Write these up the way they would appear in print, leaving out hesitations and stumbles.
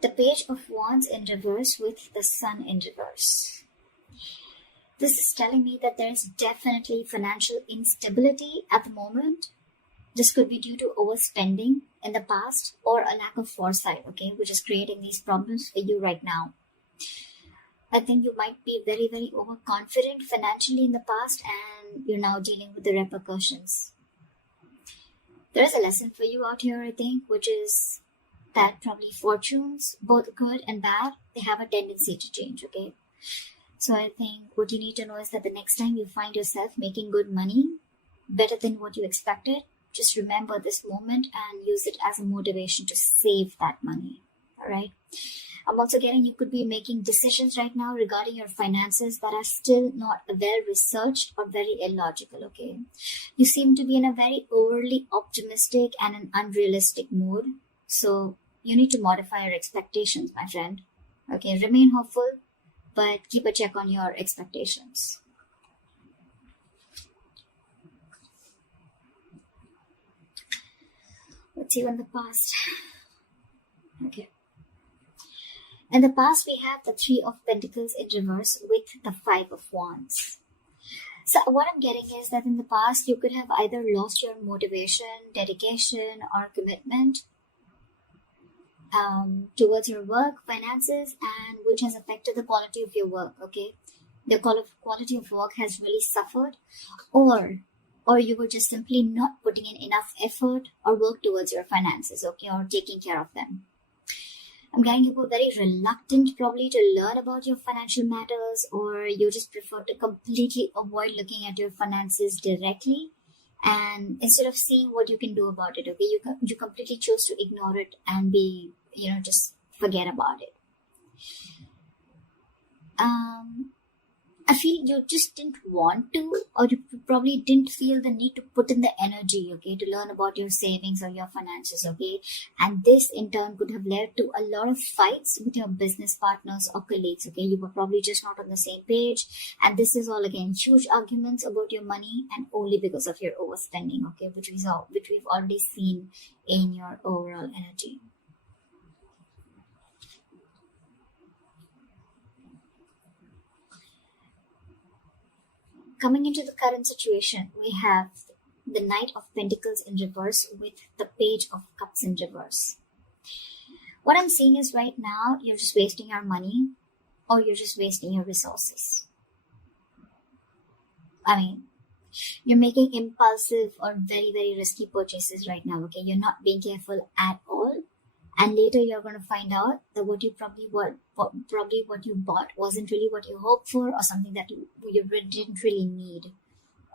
The Page of Wands in reverse with the Sun in reverse. This is telling me that there is definitely financial instability at the moment. This could be due to overspending in the past or a lack of foresight, okay, which is creating these problems for you right now. I think you might be very, very overconfident financially in the past and you're now dealing with the repercussions. There is a lesson for you out here, I think, which is that probably fortunes, both good and bad, they have a tendency to change, okay? So I think what you need to know is that the next time you find yourself making good money, better than what you expected, just remember this moment and use it as a motivation to save that money, all right? I'm also getting you could be making decisions right now regarding your finances that are still not well researched or very illogical, okay? You seem to be in a very overly optimistic and an unrealistic mood. So you need to modify your expectations, my friend. Okay, remain hopeful, but keep a check on your expectations. Let's see in the past. Okay. In the past, we have the Three of Pentacles in reverse with the Five of Wands. So what I'm getting is that in the past, you could have either lost your motivation, dedication, or commitment towards your work, finances, and which has affected the quality of your work, okay? The quality of work has really suffered, or you were just simply not putting in enough effort or work towards your finances, okay, or taking care of them. I'm getting you were very reluctant probably to learn about your financial matters, or you just prefer to completely avoid looking at your finances directly, and instead of seeing what you can do about it, okay, you completely chose to ignore it and be, just forget about it. I feel you just didn't want to, or you probably didn't feel the need to put in the energy, okay, to learn about your savings or your finances, okay? And this in turn could have led to a lot of fights with your business partners or colleagues, okay? You were probably just not on the same page. And this is all again huge arguments about your money and only because of your overspending, okay, which we've already seen in your overall energy. Coming into the current situation, we have the Knight of Pentacles in reverse with the Page of Cups in reverse. What I'm seeing is right now, you're just wasting your money or you're just wasting your resources. I mean, you're making impulsive or very, very risky purchases right now, okay? You're not being careful at all. And later you're going to find out that what you bought wasn't really what you hoped for, or something that you didn't really need.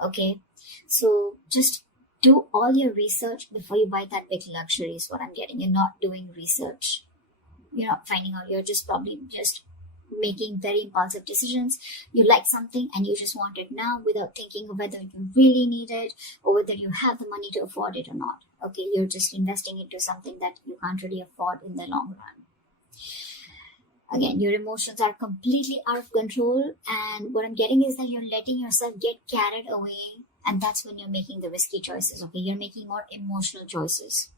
Okay, so just do all your research before you buy that big luxury is what I'm getting. You're not doing research. You're not finding out. You're just probably just making very impulsive decisions. You like something and you just want it now without thinking of whether you really need it or whether you have the money to afford it or not. Okay, you're just investing into something that you can't really afford in the long run. Again, your emotions are completely out of control, and what I'm getting is that you're letting yourself get carried away, and that's when you're making the risky choices. Okay, you're making more emotional choices.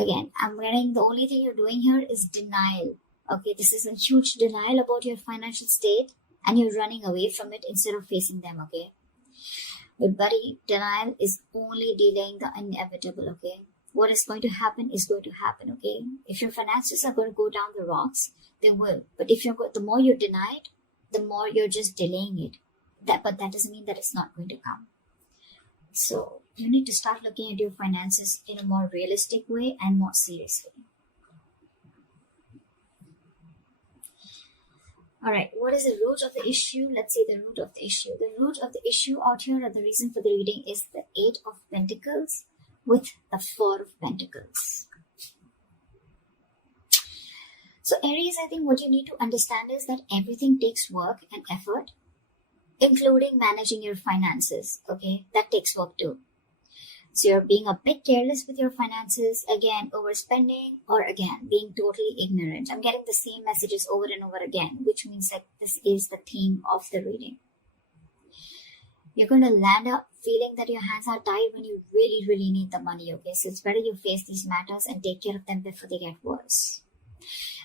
Again, I'm getting the only thing you're doing here is denial. Okay, this is a huge denial about your financial state, and you're running away from it instead of facing them, okay? But buddy, denial is only delaying the inevitable, okay? What is going to happen is going to happen, okay? If your finances are going to go down the rocks, they will. But if the more you deny it, the more you're just delaying it. But that doesn't mean that it's not going to come. So you need to start looking at your finances in a more realistic way and more seriously. All right, what is the root of the issue? Let's see the root of the issue. The root of the issue out here, or the reason for the reading, is the Eight of Pentacles with the Four of Pentacles. So Aries, I think what you need to understand is that everything takes work and effort, including managing your finances, okay? That takes work too. So you're being a bit careless with your finances, again, overspending, or again, being totally ignorant. I'm getting the same messages over and over again, which means that this is the theme of the reading. You're going to land up feeling that your hands are tied when you really, really need the money, okay? So it's better you face these matters and take care of them before they get worse.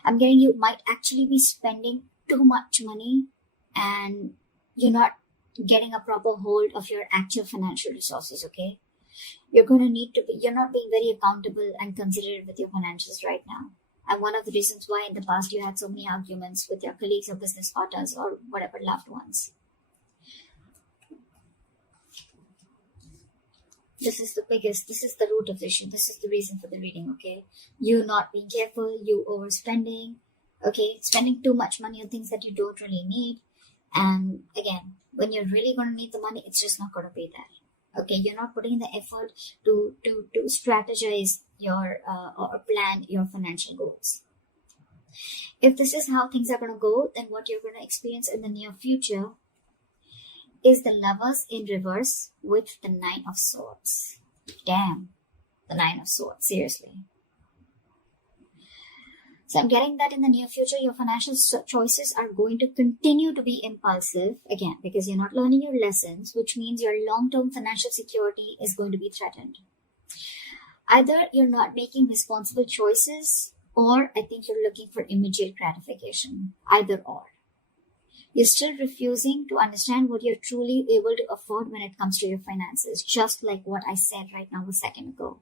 I'm getting you might actually be spending too much money and you're not getting a proper hold of your actual financial resources, okay? You're not being very accountable and considerate with your finances right now. And one of the reasons why in the past you had so many arguments with your colleagues or business partners or whatever loved ones. This is the root of the issue. This is the reason for the reading, okay? You not being careful, you overspending, okay? Spending too much money on things that you don't really need. And again, when you're really going to need the money, it's just not going to be there. Okay, you're not putting in the effort to strategize your or plan your financial goals. If this is how things are going to go, then what you're going to experience in the near future is the Lovers in reverse with the Nine of Swords. Damn, the Nine of Swords, seriously. So I'm getting that in the near future, your financial choices are going to continue to be impulsive, again, because you're not learning your lessons, which means your long-term financial security is going to be threatened. Either you're not making responsible choices, or I think you're looking for immediate gratification. Either or. You're still refusing to understand what you're truly able to afford when it comes to your finances, just like what I said right now a second ago.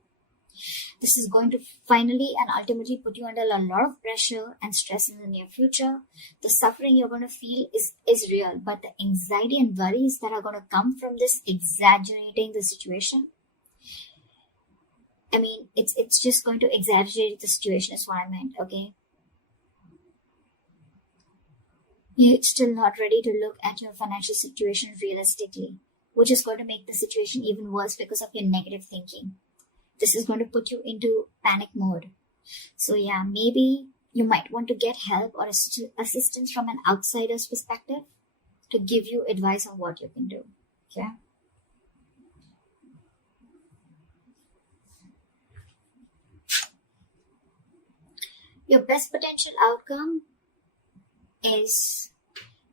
This is going to finally and ultimately put you under a lot of pressure and stress in the near future. The suffering you're going to feel is real, but the anxiety and worries that are going to come from this exaggerating the situation, I mean, it's just going to exaggerate the situation is what I meant, okay? You're still not ready to look at your financial situation realistically, which is going to make the situation even worse because of your negative thinking. This is going to put you into panic mode. So yeah, maybe you might want to get help or assistance from an outsider's perspective to give you advice on what you can do. Okay? Your best potential outcome is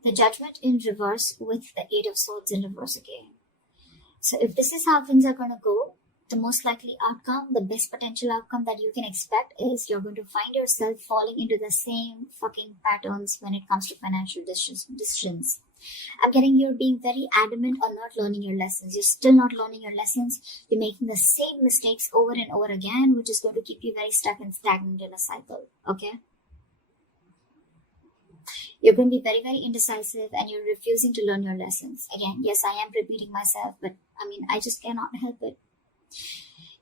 the Judgment in reverse with the Eight of Swords in reverse again. So if this is how things are going to go, the most likely outcome, the best potential outcome that you can expect is you're going to find yourself falling into the same fucking patterns when it comes to financial decisions. I'm getting you're being very adamant on not learning your lessons. You're still not learning your lessons. You're making the same mistakes over and over again, which is going to keep you very stuck and stagnant in a cycle. Okay? You're going to be very, very indecisive and you're refusing to learn your lessons. Again, yes, I am repeating myself, but I mean, I just cannot help it.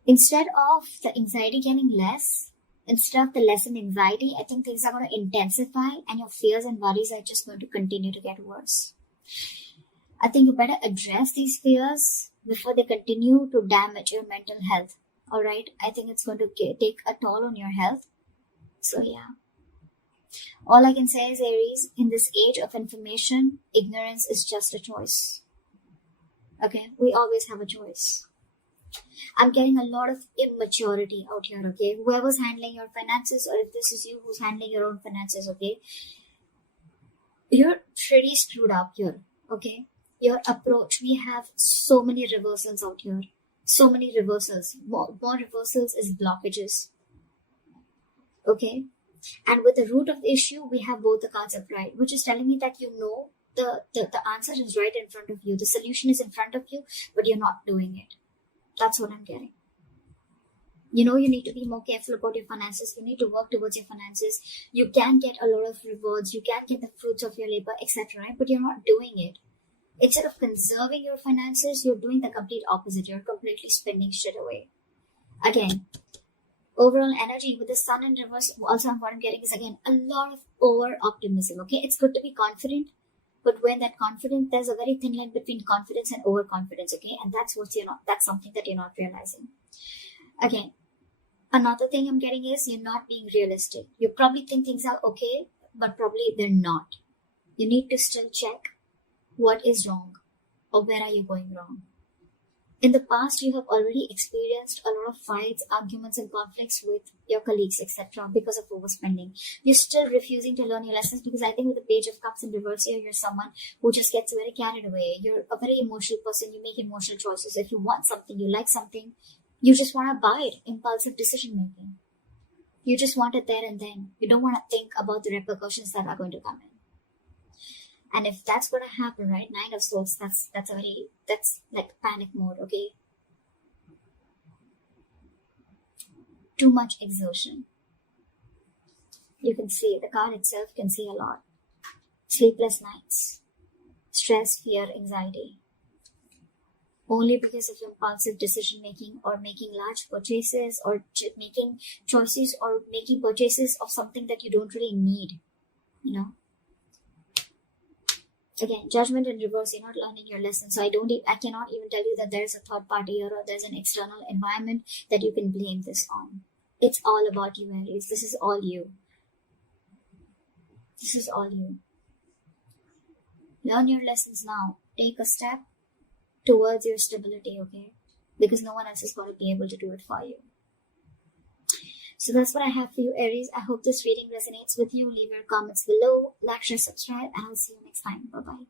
Instead of the anxiety getting less, instead of the lessened anxiety, I think things are going to intensify and your fears and worries are just going to continue to get worse. I think you better address these fears before they continue to damage your mental health. All right? I think it's going to take a toll on your health. So yeah. All I can say is, Aries, in this age of information, ignorance is just a choice. Okay? We always have a choice. I'm getting a lot of immaturity out here, okay? Whoever's handling your finances, or if this is you who's handling your own finances, okay? You're pretty screwed up here, okay? Your approach, we have so many reversals out here. So many reversals. More reversals is blockages. Okay? And with the root of the issue, we have both the cards of pride, which is telling me that you know the answer is right in front of you. The solution is in front of you, but you're not doing it. That's what I'm getting. You know, you need to be more careful about your finances. You need to work towards your finances. You can get a lot of rewards. You can get the fruits of your labor, etc. Right? But you're not doing it. Instead of conserving your finances, you're doing the complete opposite. You're completely spending shit away. Again, overall energy with the sun in reverse, also what I'm getting is, again, a lot of over-optimism. Okay? It's good to be confident. But when that confidence, there's a very thin line between confidence and overconfidence, okay? And that's something that you're not realizing. Again, another thing I'm getting is you're not being realistic. You probably think things are okay, but probably they're not. You need to still check what is wrong or where are you going wrong. In the past, you have already experienced a lot of fights, arguments, and conflicts with your colleagues, etc., because of overspending. You're still refusing to learn your lessons because I think with the Page of Cups in reverse here, you're someone who just gets very carried away. You're a very emotional person. You make emotional choices. If you want something, you like something, you just want to buy it. Impulsive decision making. You just want it there and then. You don't want to think about the repercussions that are going to come in. And if that's going to happen, right, Nine of Swords, that's like panic mode, okay? Too much exertion. You can see, the card itself can see a lot. Sleepless nights. Stress, fear, anxiety. Only because of impulsive decision making or making large purchases or making choices or making purchases of something that you don't really need, you know? Again, judgment in reverse, you're not learning your lesson. So I cannot even tell you that there's a third party here or there's an external environment that you can blame this on. It's all about you, Aries. This is all you. This is all you. Learn your lessons now. Take a step towards your stability, okay? Because no one else is going to be able to do it for you. So that's what I have for you, Aries. I hope this reading resonates with you. Leave your comments below, like, share, subscribe, and I'll see you next time. Bye-bye.